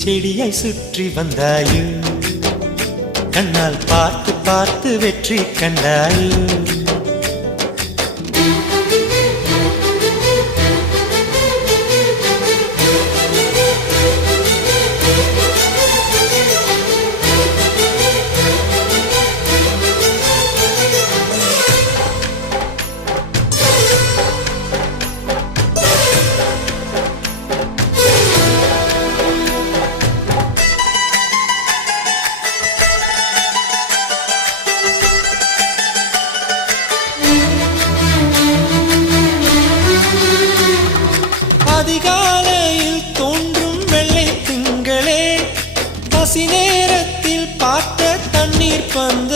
செடியாய் சுற்றி வந்தாயோ கண்ணால் பார்த்து பார்த்து வெற்றி கண்டாயோ அதிகாலையில் தோன்றும் வெள்ளை திங்களே பசி நேரத்தில் பார்த்த தண்ணீர் பந்து